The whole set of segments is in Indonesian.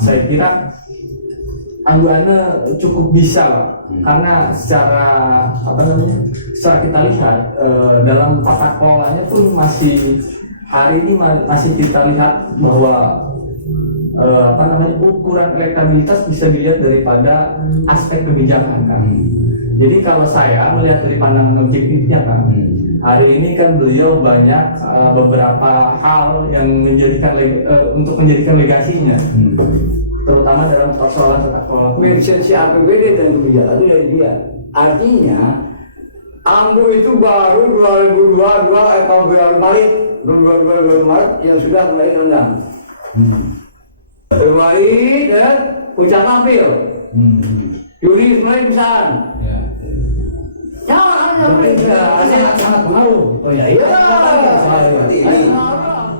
Saya kira Angguana cukup bisa Pak. Karena secara secara kita lihat dalam tata kelolanya pun masih hari ini masih kita lihat bahwa ukuran elektabilitas bisa dilihat daripada aspek kebijakan kan. Jadi kalau saya melihat dari pandangan objektifnya kan, hari ini kan beliau banyak beberapa hal yang untuk menjadikan legasinya, terutama dalam persoalan tata kelola efisiensi APBD dan kebijakan itu dari dia. Artinya AMBU itu baru 2022 Maret yang sudah mulai undang. Februari dan puncak April. Juli mulai pesan. Sangat pengaruh. Oh iya. Seperti ini.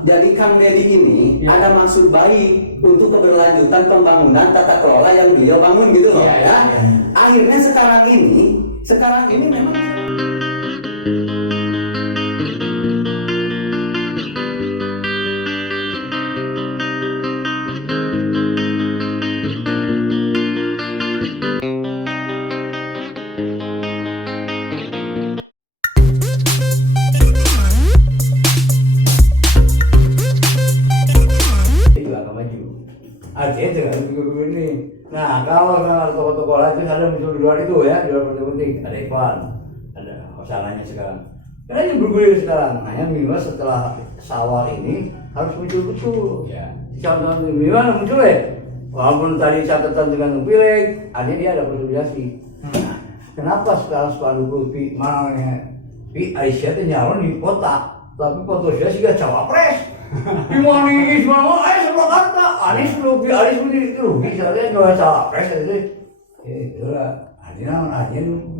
Jadikan Dedi ini ada maksud baik untuk keberlanjutan pembangunan tata kelola yang beliau bangun gitu loh. Akhirnya sekarang ini memang Artinya dengan ini. Nah, kalau tokoh-tokoh lain itu ada muncul di luar itu ya, di luar penting ada Ivan, ada hosananya sekarang. Karena ini bergulir sekarang. Hanya minimal setelah Syawal ini harus muncul betul. Contoh minimal muncul ya. Walaupun tadi catatan dengan pileg, artinya dia ada konsolidasi. Nah, kenapa sekarang spanduk Pi mana Pi Aisyah itu nyalon di kota, tapi foto saya sih gak cawapres. Gimana ini semua? Ayo sebelah kata. Anies rugi itu rugi. Soalnya nggak cawapres itu. Itulah. Artinya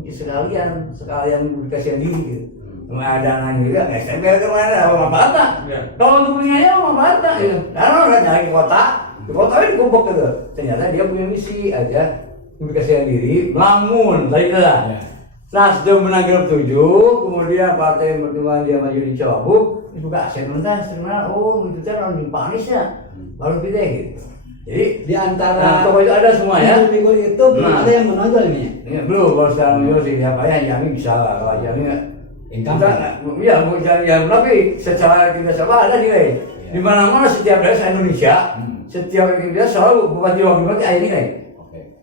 sekalian dikasih diri gitu. Ada nanya juga. SMB kemana? Mau bata. Kalau untuk punyanya mau bata. Karena orang nyari ke kota. Di kota ini kumpul gitu. Ternyata dia punya misi aja. Dikasih diri. Bangun. Tadi lah. Nasdem menang 7, kemudian Partai Perjuangan dia maju di Cawagup, dibuka segmentas terkenal, itu kan orang Anies ya, baru pilih gitu. Jadi di antara tokoh itu ada semua ya. figur itu belum ada yang menonjol ini. Belum, kalau sekarang menonjol sih siapa ya, Jami bisa lah, kalau Jami iya, tapi secara kita coba ada nilai. Di mana-mana setiap daerah Indonesia, setiap kita selalu bupati wakil bupati ada nilai.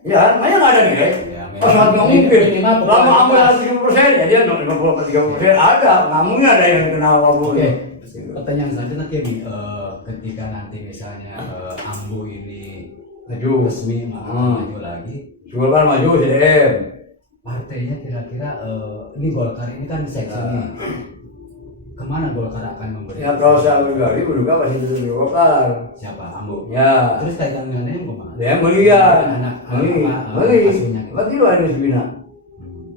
Ya, makanya nggak ada nilai. Sangat nggak mungkin. Lama ambil 30% ya dia 50-30% ada. Namun ada yang kenal waktu. Pertanyaan selanjutnya nanti ketika nanti misalnya Ambu ini maju resmi maju lagi, Golkar maju CDM. partainya kira-kira ini Golkar ini kan seksi nih. Kemana Golkar akan memberi? Ya kalau saya pribadi menduga pasti itu Golkar. Siapa? Ambu. Ya. Terus kaitan dengan yang kemana? Dia melihat. Anak Meli. Berarti lu harus bina.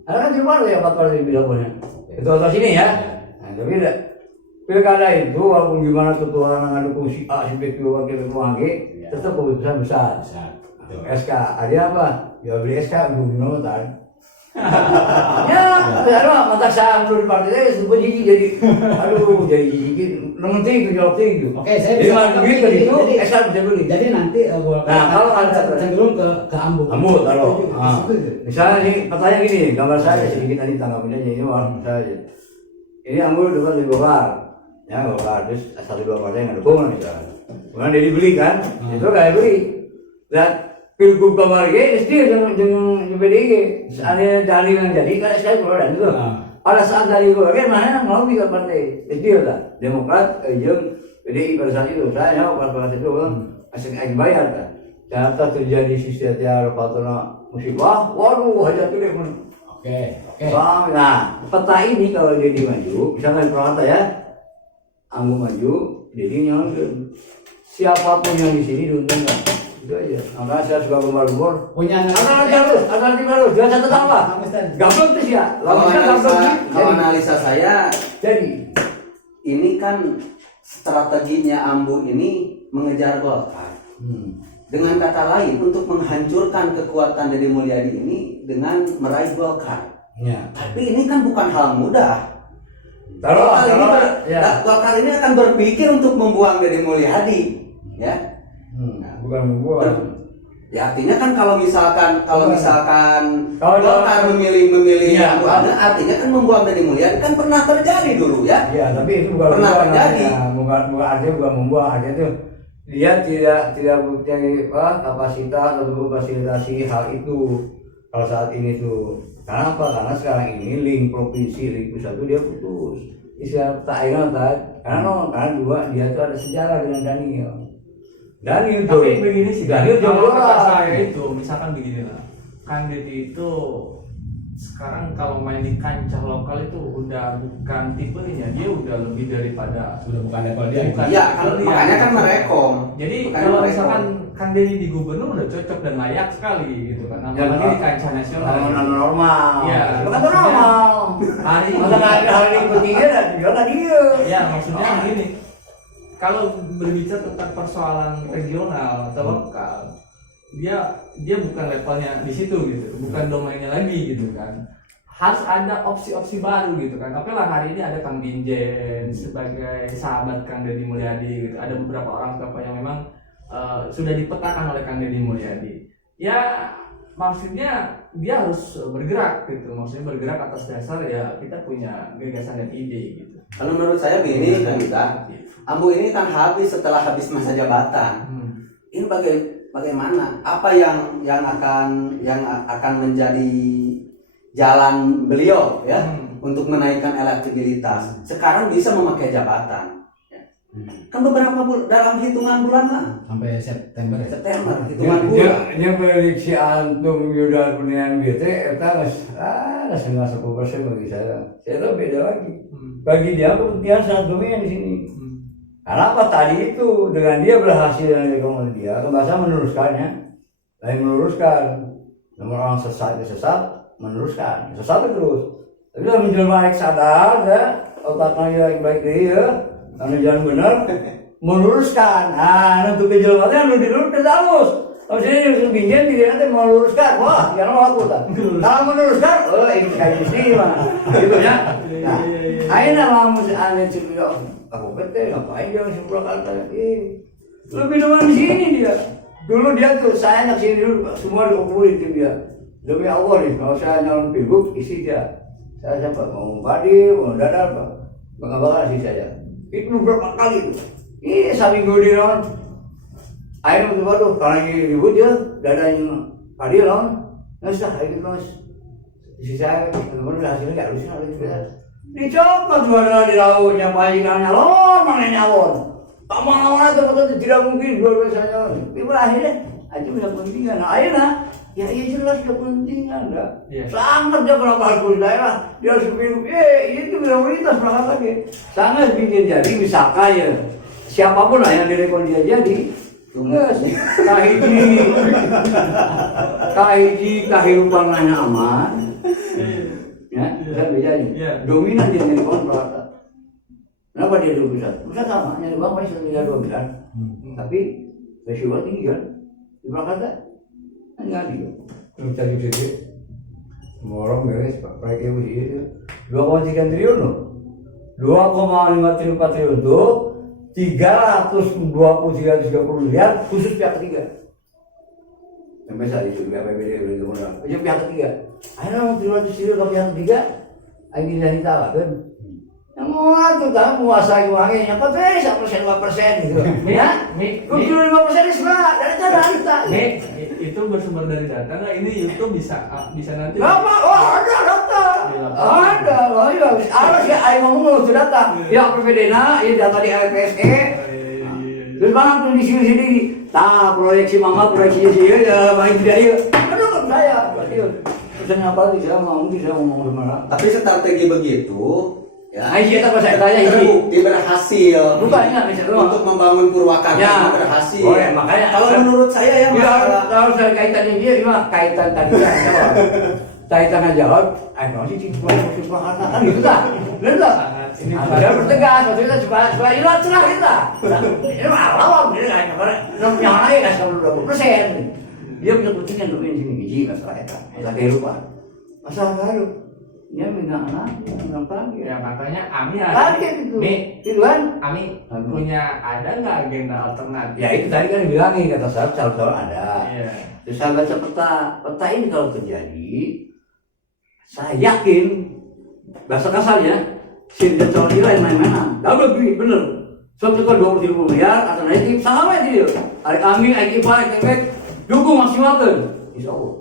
Ada kan di luar ya 4 partai bina punya. Itu atas sini ya. Nah, tapi tidak. Pilkada itu walaupun gimana ketua yang dukung si A, si B, wakil ketua G, tetap keputusan besar. SK, ada apa? Ya beli SK untuk dinotan. Ya, aduh, mata saya dulu di partai saya jijik jadi, jadi jijik. Penting itu jawab tinggi. Oke, saya jadi bisa duit ke situ, SK bisa beli. Jadi nanti Golkar nah, kalau ada cenderung ke Ambu. Ambu, kalau misalnya nih pertanyaan gini, gambar saya sedikit tadi tanggapinnya ini orang saya. Ini Ambu depan di Golkar, ya Golkar, terus 1-2 partai yang dukung misalnya. Kemudian dia dibeli kan, itu kayak beli. Dan Pilgub kemarin SD dengan PDIG, ada dari yang jadi kan saya keluar itu. Pada saat dari keluar mana mau bikin partai SD lah, Demokrat, PDI pada saat itu saya partai itu asing bayar kan. Ternyata terjadi sistemnya Fatona musibah, waduh hajat gede pun. Oke. Nah peta ini kalau dia maju, misalkan Purwata ya, Ambu maju, jadi nyalon siapapun yang di sini diuntungkan. Itu aja. Makanya saya suka gembar-gembor. Punya agar terus. Jangan satu apa? Gampang terus ya. Kalau analisa saya, jadi ini kan strateginya Ambu ini mengejar Golkar. Dengan kata lain, untuk menghancurkan kekuatan Deddy Mulyadi ini dengan meraih Golkar. Ya. Tapi ini kan bukan hal mudah. Golkar ini akan berpikir untuk membuang Deddy Mulyadi, ya. bukan membuat. Ya artinya kan kalau misalkan Kalau Golkar memilih Iya, Abu Anda, artinya kan membuang Deddy Mulyadi kan pernah terjadi dulu ya. Iya, tapi itu bukan Pernah membuang terjadi. namanya. Bukan artinya bukan membuang, artinya itu dia tidak mempunyai kapasitas atau memfasilitasi hal itu kalau saat ini tuh. Karena apa? Karena sekarang ini link provinsi, link pusat itu dia putus. Istilah tak ingat tak? Karena juga dia tuh ada sejarah dengan Daniel. Daniel tuh. Tapi begini sih, Daniel kalau juara. kata saya itu, misalkan begini lah, Kang Deddy itu sekarang kalau main di kancah lokal itu udah bukan tipenya, dia udah lebih daripada Sudah bukan level dia. Bukan. Iya, kan, Iya. makanya kan merekom. Jadi Makanya kalau merekom. misalkan Kang Deddy di gubernur udah cocok dan layak sekali gitu kan, apalagi di kancah nasional. normal. Iya. Bukan normal. Hari Masa nggak ada hal yang pentingnya dan dia nggak dia. Ya maksudnya begini, kalau berbicara tentang persoalan regional atau lokal, dia bukan levelnya di situ gitu, bukan domainnya lagi gitu kan. Harus ada opsi-opsi baru gitu kan. Oke lah, hari ini ada Kang Binjen sebagai sahabat Kang Deddy Mulyadi gitu. Ada beberapa orang tokoh yang memang sudah dipetakan oleh Kang Deddy Mulyadi. Ya maksudnya dia harus bergerak gitu. Maksudnya bergerak atas dasar ya kita punya gagasan dan ide gitu. Kalau menurut saya begini kan kita, Ambu ini kan setelah habis masa jabatan. Ini bagaimana? Apa yang akan menjadi jalan beliau ya untuk menaikkan elektabilitas? Sekarang bisa memakai jabatan. Kan beberapa dalam hitungan bulan lah. Sampai September ya. September hitungan bulan. Dia prediksi antum Yuda Kurniawan BT itu nggak 10% bagi saya. Saya tahu beda lagi. Bagi dia kepentingan sangat dominan di sini. Karena apa tadi itu dengan dia berhasil dan oleh dia, kebahasa meneruskannya, lain meluruskan. Namun orang sesat meneruskan, sesat terus. Tapi kalau menjelma yang sadar, ya, otaknya yang baik dia, karena jalan benar, meluruskan. Nah, untuk menjelma itu diluruskan terus. Kalau sini yang sebingin dia nanti meluruskan, wah, jangan mau aku tak. Kalau meluruskan, ini kayak di sini mana, gitu ya. Aina lah mesti aneh cerita. Aku kata ngapain dia sebelah kata lebih demen di sini dia. Dulu dia tuh saya nak sini dulu semua dikumpulin tim dia. Demi Allah nih kalau saya nyalon pilgub isi dia. Saya sampai mau Badi, mau Dadar, bakal isi saya. Itu berapa kali itu. Ini seminggu di lawan. Air itu baru karena ini ribut dia dadanya Badi lawan. Nggak air itu mas. Isi saya teman-teman hasilnya nggak harusnya ada juga. Dicopot suara di lautnya bayikan nyalon, mana nyalon. Tak mau itu betul tidak mungkin dua-dua saya nyalon. Tapi akhirnya aja punya kepentingan. Nah, akhirnya ya jelas ada kepentingan dah. Yeah. Sangat dia kalau harus daerah dia harus bingung. Itu prioritas berangkat lagi. Sangat bikin jadi misalkan ya siapapun lah yang direkon dia jadi. Tunggu sih. Kehidupan aman. Ya, bisa beda dominan dia jadi kontrak. Kenapa dia 2 besar? Besar sama, nyari uang paling 1,2 miliar. Tapi resiko tinggi kan? Di belakang tak? Nggak ada. Mencari duit. Semua orang beres, Pak. Proyeknya begitu. 2,3 triliun loh. 2,54 triliun itu 330 miliar khusus pihak ketiga. Sampai saat itu APBD itu modal. Aja pihak ketiga. Akhirnya mau 300 triliun ke pihak ketiga. Ayo kita kan. Yang mau tuh tahu menguasai uangnya. Yang beres 1%, 2% gitu. Ya. Kudu 5% disebut dari data. Itu bersumber dari data nggak? Ini YouTube bisa nanti. Apa? Oh ada data. Ada. Oh iya. Harus ya. Ayo ngomong itu data. Ya APBD-nya, ini data di LPSE. Terus mana tuh di sini. Nah, proyeksi mama, proyeksinya sih ya, main tidak ya. Aduh, kan saya, berarti pesannya apa sih saya ngomong sama. Tapi strategi begitu, ya. Iya, tak saya tanya ini. Terbukti berhasil. Bukan ya, untuk membangun Purwakarta ya. Berhasil. Oh ya, makanya. Kalau menurut saya ya, kalau saya kaitannya dia, cuma kaitan tadi saya jawab. Kaitan jawab, masih cipuan Purwakarta kan gitu tak? Benar tak? Ini padahal bertegas, maksudnya supaya ilat celah kita. Ini lawan, ini kan, yang lain kasih 20%. Dia punya kepentingan untuk ini sini biji masalah itu, masalah kehidupan, masalah baru. dia megang target. Ya makanya Ami Target itu. Itu kan. Ami punya ada nggak agenda alternatif? Ya itu tadi kan dibilangin kata saya calon ada. Iya. Terus saya baca peta ini kalau terjadi, saya yakin bahasa kasarnya si calon ini lain main-mainan. Kalau lebih bener. Suatu kan 20 miliar atau naik sama aja dia. Amin, Ipa, Kebek, dukung maksimalkan. Insya Allah.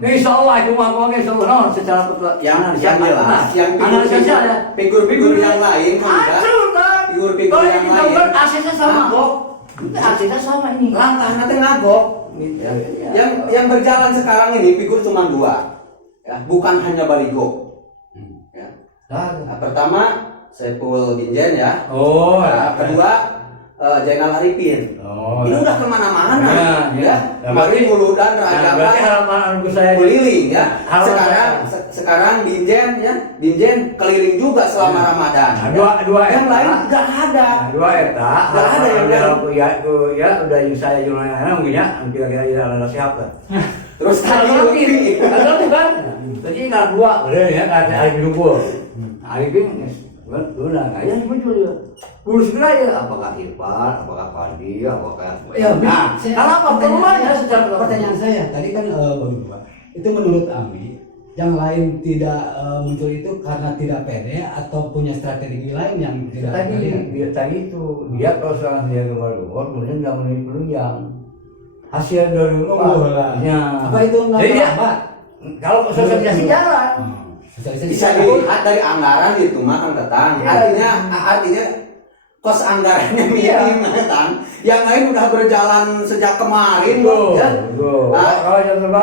Insya Allah itu mau insya Allah. No, secara yang jelas, yang figur-figur yang lain juga. Figur-figur yang lain. Aksesnya sama kok. Aksesnya sama ini. Langkah nanti ngagok. Yang berjalan sekarang ini figur cuma 2, ya, bukan hanya baligo. Ya. Nah, pertama Saiful Binjen ya. Oh. Nah, kedua Zainal Arifin. Oh. Ini udah kemana-mana, ya. Berarti Mulu dan Raja berarti harapan saya keliling ya. Sekarang Binjen ya, Binjen keliling juga selama Ramadan. Dua yang lain nggak ada. Dua eta. Nggak ada yang lain. Ya udah yang saya jurnalnya mungkin ya kira-kira ada siap lah. Terus tadi lagi. Ada bukan? Tadi kan dua, udah ya ada Arifin Unggul. Arifin betul lah, ya muncul ya. Urus ya, apakah Irfan, apakah Fandi, apakah Ya, nah, kenapa peluangnya secara pertanyaan saya tadi kan Bapak, itu menurut Ami yang lain tidak muncul itu karena tidak pede atau punya strategi lain yang tidak tadi itu dia kalau sekarang dia keluar kemudian nggak memenuhi penunjang hasil dari apa itu jadi dia kalau sosialisasi jalan bisa dilihat dari anggaran itu mah Kang Tetang. Artinya kos anggarannya minim Kang. Yang lain udah berjalan sejak kemarin ya.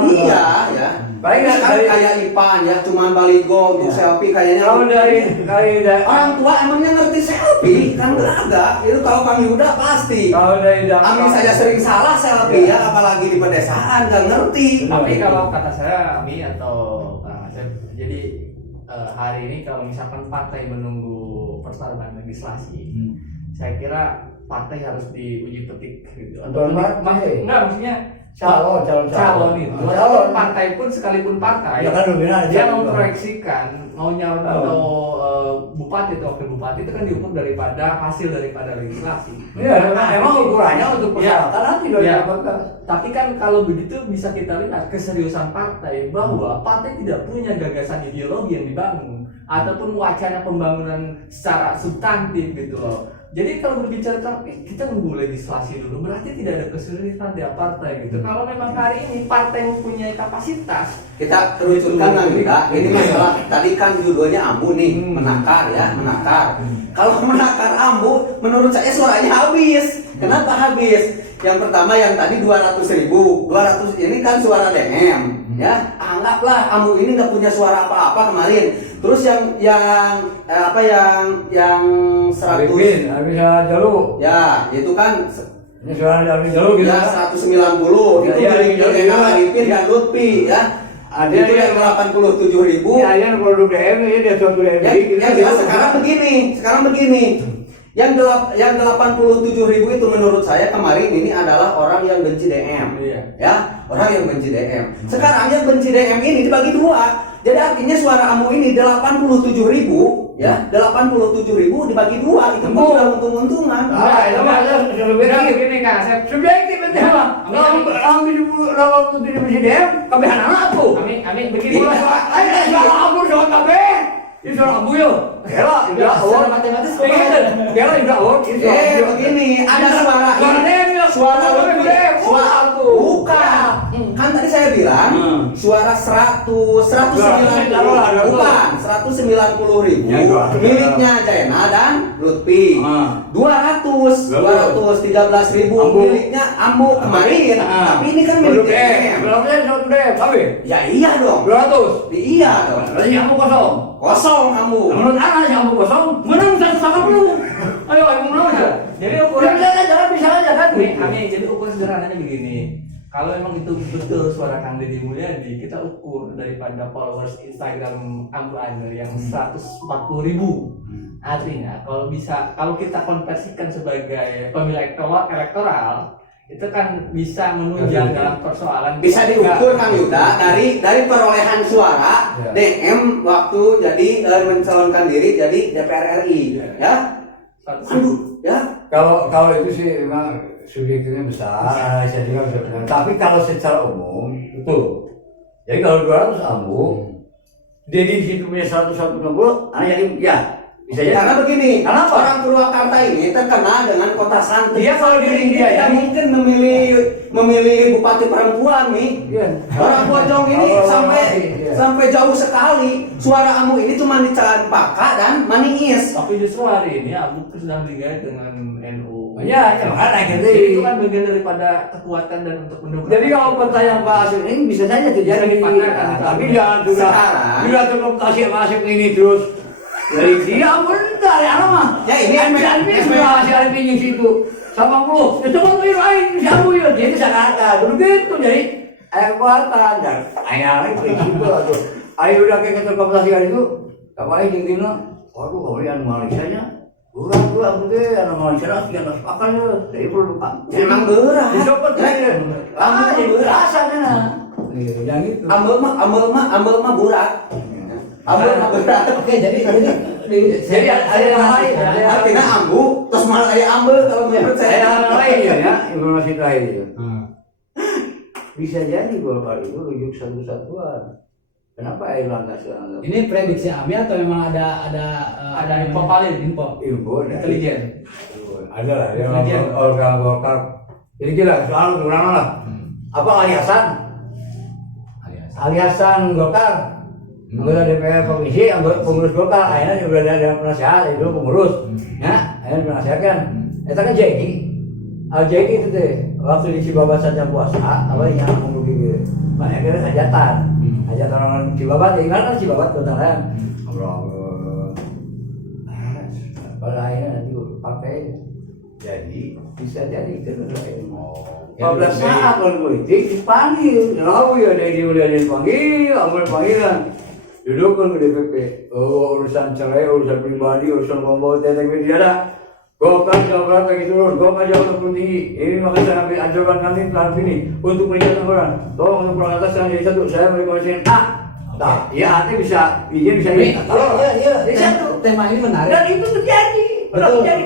Iya ya. Baik kan kayak Ipan ya, cuman baligo untuk selfie kayaknya. Kalau dari orang tua emangnya ngerti selfie kan beragak. Itu kalau kami udah pasti. Kalau dari Ami saja sering salah selfie ya, apalagi di pedesaan nggak ngerti. Tapi kalau kata saya Ami atau jadi hari ini kalau misalkan partai menunggu pertarungan legislasi, saya kira partai harus diuji petik gitu. Enggak, maksudnya calon itu. Calon partai pun sekalipun partai, ya kan dia memproyeksikan mau nyalon atau bupati atau wakil bupati itu kan diukur daripada hasil daripada legislasi. Iya, emang ukurannya untuk persyaratan nanti ya. Tapi kan kalau begitu bisa kita lihat keseriusan partai bahwa partai tidak punya gagasan ideologi yang dibangun ataupun wacana pembangunan secara substantif gitu loh. Jadi kalau berbicara kita nunggu legislasi dulu, berarti tidak ada kesulitan di partai gitu. Kalau memang hari ini partai mempunyai kapasitas, kita terucurkan lagi Kak. Ini masalah tadi kan judulnya Ambu nih, menakar ya, menakar. Kalau menakar Ambu, menurut saya suaranya habis. Kenapa habis? Yang pertama yang tadi 200.000, 200 ini kan suara DM, ya. Anggaplah Ambu ini nggak punya suara apa-apa kemarin. Terus yang 100 bisa jalur. Ya, itu kan ini suara dari jalur gitu. Ya 190 itu dari Zainal Arifin dan Lutfi ya. Ada itu yang 87.000. Ya, yang produk DM ini dia suatu DM. Ya, sekarang begini. Yang 87.000 itu menurut saya kemarin ini adalah orang yang benci DM. Ya, orang yang benci DM. Sekarang yang benci DM ini dibagi 2. Jadi artinya suara Amu ini 87.000 ya, 87.000 dibagi 2 itu udah untung-untungan. Itu mah begini Kak, saya subjektif itu mah. Kalau ambil DM, kabehan anak aku. Ami begini. Ayo aku dong kabe. Itu Abu yo. Kela udah awal matematis kela udah awal. Begini, ada suara aku. Bukan. Kan tadi saya bilang suara 190.000 bukan 190.000 miliknya Zainal dan Lutfi. 213.000 miliknya Ambu kemarin. Tapi ini kan milik DM. Berapa satu DM? Tapi Ya iya dong. 200. Iya dong. Berarti Ambu kosong. Kosong Ambu. Menurut anak si Ambu kosong menang 180. Ayo menang aja. Jadi ukuran bisa aja kan? Ami, jadi ukuran sederhananya begini. Kalau memang itu betul suara Kang Deddy Mulyadi, kita ukur daripada followers Instagram Ambu Anil yang 140.000. Artinya kalau kita konversikan sebagai pemilih elektoral, itu kan bisa menunjang dalam persoalan. Bisa diukur Kang Yuda dari perolehan suara Ya. DM waktu jadi mencalonkan diri jadi DPR RI ya. Aduh ya. Kalau itu sih memang subjektifnya besar, saya juga bisa bilang. Tapi kalau secara umum betul. Jadi kalau 200 ambu, jadi di situ punya 160, jadi ya bisa jadi. Karena begini, Kenapa? orang Purwakarta ini terkenal dengan kota santri. Dia kalau diri dia ya. mungkin memilih bupati perempuan nih. Iya. Orang Bojong ini Iya. sampai jauh sekali. Suara Ambu ini cuma di Jalan Paka dan Maniis. Tapi justru hari ini Abu sedang digait dengan NU. Ya, makanya gitu. Itu kan bagian daripada kekuatan dan untuk mendukung. Jadi kalau pertanyaan Pak Asyik ini bisa saja terjadi, Bisa dipaksakan. tapi jangan sudah cukup kasih masuk ini terus. Dari dia benar ya mah. Ya, ini sudah hasil pinjam situ sama lu. Ya coba lu lain siapa ya? Jadi saya dulu gitu jadi air kuatan dan air lagi itu tuh. Ayo udah kayak keterkomputasi itu, kapalnya jengkino. Waduh, kamu yang Malaysia nya. Kurang aku deh, anak Malaysia lagi anak pakannya dari produk. Memang berat. Dicopot aja. Jadi rasanya. Yang itu. Ambel mah berat. Ambel mah berat. Oke, jadi ada yang lain. Artinya Ambu terus malah kayak Ambel kalau menurut Ada saya. hal lain ya, informasi terakhir itu. Hmm. Bisa jadi Golkar itu rujuk satu satuan. Kenapa Airlangga sekarang? Ini prediksi Ami atau memang ada info valid? Info Intelijen. Ada lah, dia Intelijen. orang Golkar. Jadi gila, soal kurang lah. Apa Ali Hasan? Ali Hasan Golkar. Anggota DPR provinsi, anggota pengurus Golkar. Akhirnya juga ada penasehat, itu pengurus. Ya, akhirnya penasehatkan. Itu kan JD. JD itu deh, waktu di Cibabat saja puasa, apa yang ngomong gitu. Banyak kira hajatan. Hajatan orang Cibabat, ya kan Cibabat total kan. Ngobrol. Pada akhirnya nanti pakai. Jadi bisa jadi itu Oh, 14 saat lalu politik dipanggil, lalu ya dari dia dipanggil, ambil panggilan, dudukkan ke DPP, urusan cerai, urusan pribadi, urusan kompor, TTP tidak ada. Golkar jawab lagi turun, Golkar jawab terlalu tinggi. Ini makanya saya ambil ajukan nanti tahap ini untuk meningkatkan orang. Tolong untuk orang atas yang jadi satu, saya merekomendasikan A. Nah, ya artinya bisa, izin bisa ini. Jadi satu. Tema ini menarik. Dan itu terjadi.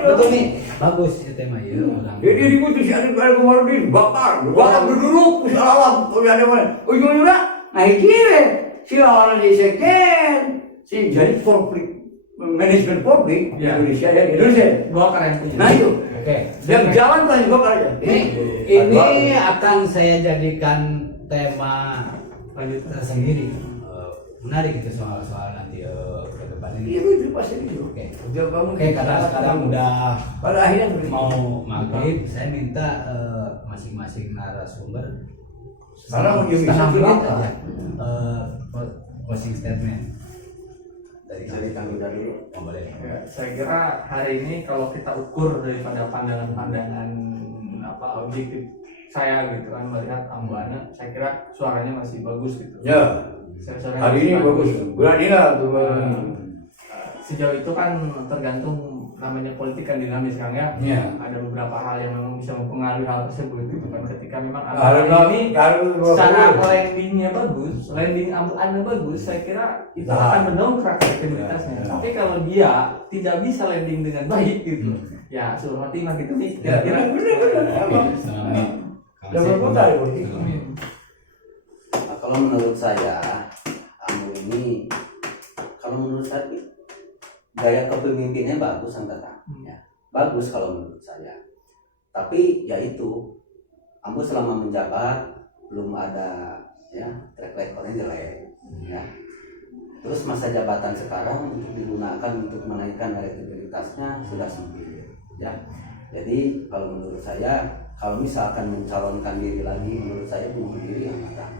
Betul nih. Bagus ya tema ya. Jadi diputus si Adit Baru Komarudin, bakar berduduk, salam, ada mana? Ujung-ujungnya, nah ini si lawan di sekjen, si jadi publik, manajemen publik di Ya. Indonesia ya, Indonesia. Golkar yang punya. Nah itu, Oke. yang jalan tuh juga aja. Ini akan saya jadikan tema Lanjut. tersendiri. Menarik itu soal nanti ke depan Iya ini. itu pasti itu. Oke. Udah kamu Oke, karena sekarang udah pada akhirnya mau maghrib, saya minta masing-masing narasumber Sekarang ujung setengah bisa menit berapa? aja closing statement dari Kang Yuda dulu. Oh, boleh. Ya, saya kira hari ini kalau kita ukur daripada pandangan-pandangan objektif saya gitu kan melihat Ambuana, saya kira suaranya masih bagus gitu. Ya, Suaranya hari ini masih bagus. Berani lah tuh. Sejauh itu kan tergantung namanya politik kan dinamis kan ya. Ya. Ada beberapa hal yang memang bisa mempengaruhi hal tersebut gitu kan. Ketika memang Harus ini harus secara landingnya bagus, landing Ambuana bagus, saya kira itu Nah. akan mendongkrak elektabilitasnya. Ya. Tapi kalau dia tidak bisa landing dengan baik gitu, ya suruh mati mah gitu nih. Ya, Kira-kira. benar. Setengah menit. Udah berputar ya, politik. Setengah menit. Nah, kalau menurut saya, Ambu ini, kalau menurut saya gaya kepemimpinannya bagus angkatan, ya bagus kalau menurut saya. Tapi ya itu, Ambu selama menjabat belum ada ya track recordnya jelek, ya. Terus masa jabatan sekarang untuk digunakan untuk menaikkan elektabilitasnya sudah sempit, ya. Jadi kalau menurut saya, kalau misalkan mencalonkan diri lagi, menurut saya bunuh diri angkatan.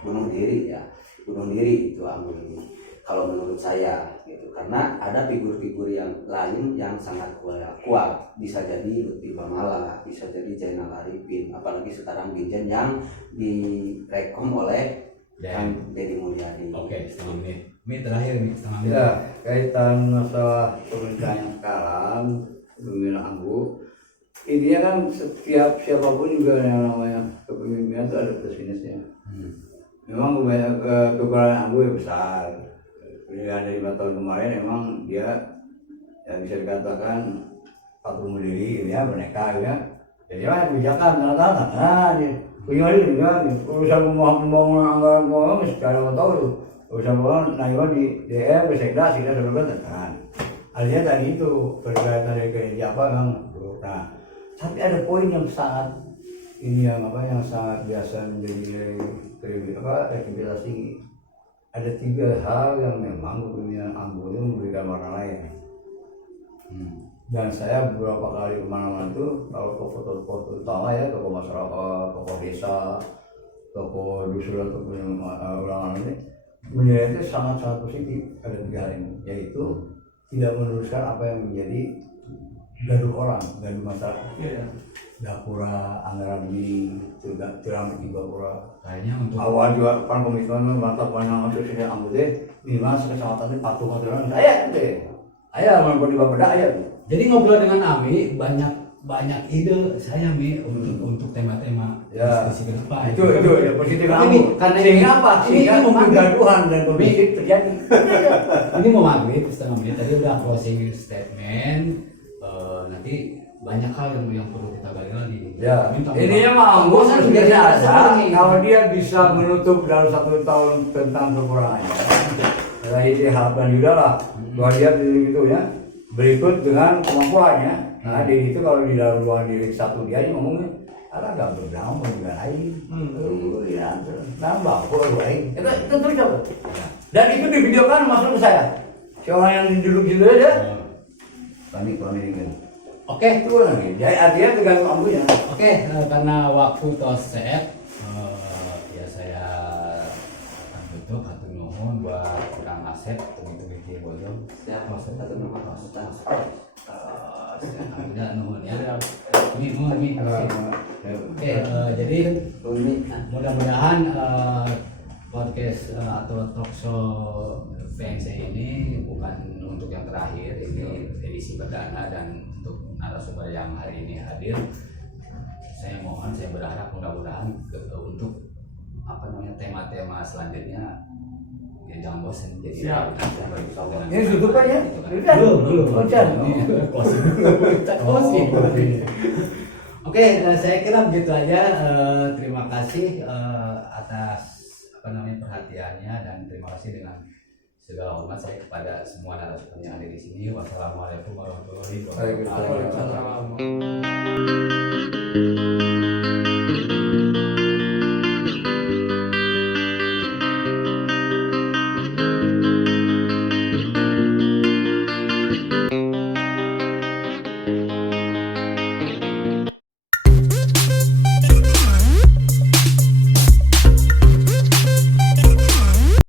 Bunuh diri ya, bunuh diri itu Ambu ini. Kalau menurut saya gitu, karena ada figur-figur yang lain yang sangat kuat, bisa jadi Lutfi Bamala, bisa jadi Zainal Arifin, apalagi sekarang Bijen yang direkom oleh Kang Deddy Mulyadi. Oke, setengah menit. Ini terakhir nih, setengah menit. Ya, kaitan masalah pemerintahan yang sekarang, pemimpinan Ambu, intinya kan setiap siapapun juga yang namanya kepemimpinan itu ada plus minusnya. Memang kekurangan Ambo ya besar. Pilihan dari 5 tahun kemarin memang dia ya bisa dikatakan patung berdiri ya, boneka ya. Jadi mana kebijakan tanda-tanda. Nah, dia punya ini juga urusan pembangunan anggaran pembangunan secara mau tahu tuh. Urusan pembangunan nanya di DM, ke Sekda, Sekda sudah kan. Artinya tadi itu berkaitan dari kerja apa memang buruk. Nah, tapi ada poin yang sangat ini yang sangat biasa menjadi aktivitas tinggi. Ada 3 hal yang memang kepemimpinan Ambo itu memberikan warna lain. Dan saya beberapa kali kemana-mana itu kalau tokoh-tokoh terutama ya tokoh masyarakat, tokoh desa, tokoh dusun atau ulangan ini menilai itu sangat-sangat positif. Ada 3 hal ini, yaitu tidak meneruskan apa yang menjadi gaduh orang, gaduh masyarakat. Gapura, anggaran ini, tidak ceramah di Gapura. Kayaknya untuk Awal juga kan komitmen mantap banyak masuk sini Ambo deh. Di mana kecamatan ini patung orang saya deh. Ayah mau di Bapeda ayah. jadi ngobrol dengan Ami banyak ide saya Mi untuk tema-tema Ya. diskusi ke depan. Itu ya positif Tapi Ambo. karena Sehingga ini- apa? ini Sehingga mau maghrib. kegaduhan dan kondisi terjadi. Ini mau maghrib setengah menit tadi udah closing statement. Nanti banyak hal yang perlu kita gali lagi. Ya, Minta ininya maaf. mah Ambo Bosan sebenarnya biasa ada nih. kalau dia bisa menutup dalam 1 tahun tentang kekurangannya. Jadi diharapkan juga lah bahwa dia begitu ya. Berikut dengan kemampuannya. Nah, di itu kalau di dalam ruang diri satu dia ngomongnya ada nggak berdalam juga lain. Ya, nambah kok lain. Itu terus apa? Dan itu divideokan masuk ke saya. Si orang yang duduk situ aja. Kami ini. Oke, Itu lagi. Jadi artinya tergantung ambunya. oke, karena waktu tos set, ya saya akan tutup atau nuhun buat Kang Asep, tunggu-tunggu bodong. Siap, satu nomor Udah nuhun ya. Ini nuhun ini. Oke, jadi mudah-mudahan podcast atau talk show PNC ini bukan untuk yang terakhir, ini edisi perdana dan untuk narasumber yang hari ini hadir, saya berharap mudah-mudahan untuk tema-tema selanjutnya ya jangan bosan jadi Siap. Ini tutup kan ya? belum Bocan. closing. Oke, saya kira begitu aja. Terima kasih atas perhatiannya dan terima kasih dengan segala hormat saya kepada semua narasumber yang ada di sini. Wassalamualaikum warahmatullahi wabarakatuh. Waalaikumsalam.